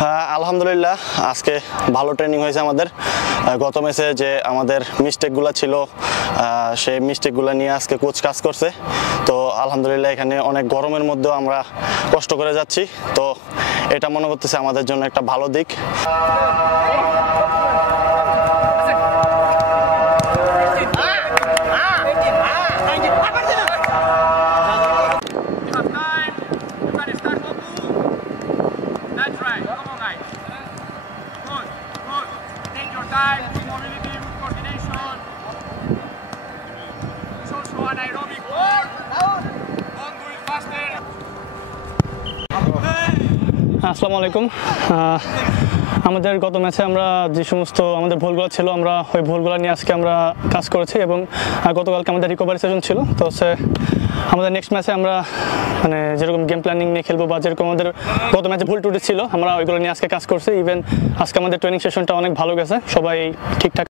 হ্যাঁ, আলহামদুলিল্লাহ আজকে ভালো ট্রেনিং হয়েছে আমাদের। গত ম্যাচে যে আমাদের মিস্টেকগুলো ছিল সেই মিস্টেকগুলো নিয়ে আজকে কোচ কাজ করছে। তো আলহামদুলিল্লাহ এখানে অনেক গরমের মধ্যেও আমরা কষ্ট করে যাচ্ছি, তো এটা মনে করতেছে আমাদের জন্য একটা ভালো দিক। Good mobility, good coordination. It's also an aerobic work. Don't do it faster. আসসালামু আলাইকুম। আমাদের গত ম্যাচে আমরা যে সমস্ত আমাদের ভুলগুলো ছিল আমরা ওই ভুলগুলো নিয়ে আজকে আমরা কাজ করেছি এবং গতকালকে আমাদের রিকভারি সেশন ছিল। তো হচ্ছে আমাদের নেক্সট ম্যাচে আমরা মানে যেরকম গেম প্ল্যানিং নিয়ে খেলবো বা যেরকম আমাদের গত ম্যাচে ভুল টুটি ছিল আমরা ওইগুলো নিয়ে আজকে কাজ করছি। ইভেন আজকে আমাদের ট্রেনিং সেশনটা অনেক ভালো গেছে, সবাই ঠিকঠাক